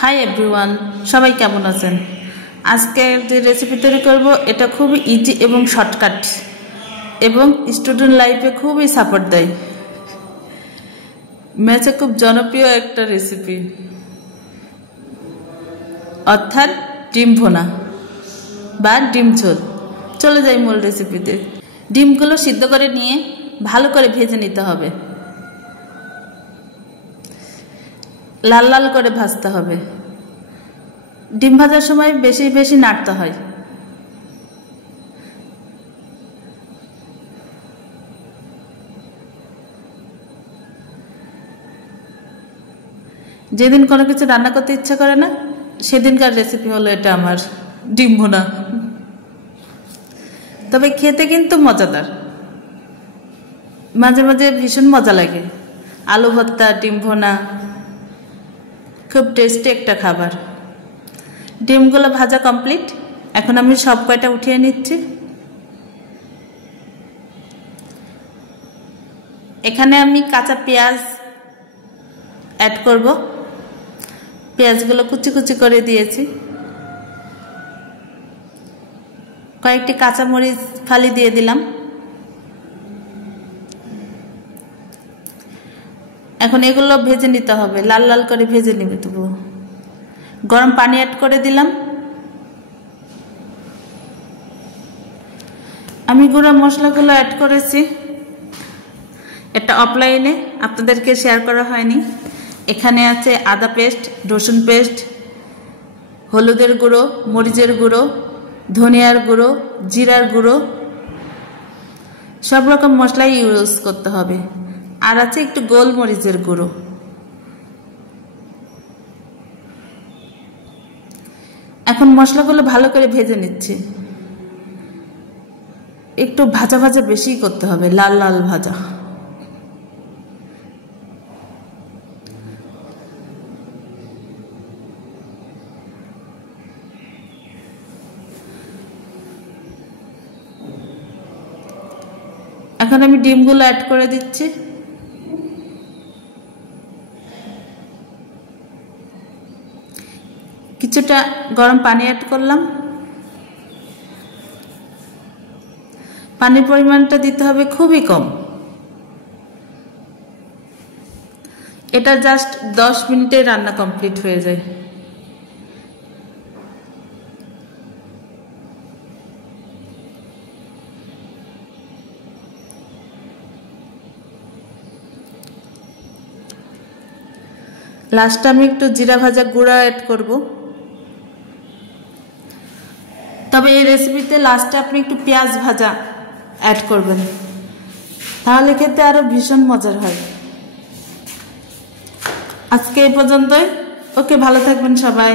Hi everyone, সবাই কেমন আছেন? আজকে যে রেসিপি তৈরি করব এটা খুবই ইজি এবং শর্টকাট এবং স্টুডেন্ট লাইফে খুবই সাপোর্ট দেয়। ম্যাচে খুব জনপ্রিয় একটা রেসিপি, অর্থাৎ ডিম ভুনা বা ডিম ঝোল। চলে যাই মূল রেসিপিতে। ডিমগুলো সিদ্ধ করে নিয়ে ভালো করে ভেজে নিতে হবে, লাল লাল করে ভাজতে হবে। ডিম ভাজার সময় বেশি বেশি নাড়তে হয়। যেদিন কোনো কিছু রান্না করতে ইচ্ছা করে না, সেদিনকার রেসিপি হলো এটা আমার ডিম ভুনা। তবে খেতে কিন্তু মজাদার, মাঝে মাঝে ভীষণ মজা লাগে। আলু ভর্তা, ডিম ভুনা খুব টেস্টি একটা খাবার। ডিমগুলো ভাজা কমপ্লিট, এখন আমি সব কয়টা উঠিয়ে নিচ্ছি। এখানে আমি কাঁচা পেঁয়াজ অ্যাড করব। পেঁয়াজগুলো কুচি কুচি করে দিয়েছি। কয়েকটি কাঁচামরিচ ফালি দিয়ে দিলাম। এখন এগুলো ভেজে নিতে হবে, লাল লাল করে ভেজে নেবে। তবু গরম পানি অ্যাড করে দিলাম। আমি গুঁড়া মশলাগুলো অ্যাড করেছি, এটা অফলাইনে আপনাদেরকে শেয়ার করা হয়নি। এখানে আছে আদা পেস্ট, রসুন পেস্ট, হলুদের গুঁড়ো, মরিচের গুঁড়ো, ধনিয়ার গুঁড়ো, জিরার গুঁড়ো, সব রকম মশলাই ইউজ করতে হবে। আর আছে একটু গোলমরিচের গুঁড়ো। এখন মশলাগুলো ভালো করে ভেজে নিচ্ছি। একটু ভাজা ভাজা বেশি করতে হবে, লাল লাল ভাজা। এখন আমি ডিমগুলো অ্যাড করে দিচ্ছি। কিছুটা গরম পানি অ্যাড করলাম। পানির পরিমাণটা দিতে হবে খুবই কম। এটা জাস্ট 10 মিনিটে রান্না কমপ্লিট হয়ে যায়। লাস্টে আমি একটু জিরা ভাজা গুঁড়া অ্যাড করব। তবে এই রেসিপিতে লাস্টে আপনি একটু পেঁয়াজ ভাজা অ্যাড করবেন, তাহলে খেতে আরো ভীষণ মজার হয়। আজকে এই পর্যন্তই। ওকে, ভালো থাকবেন সবাই।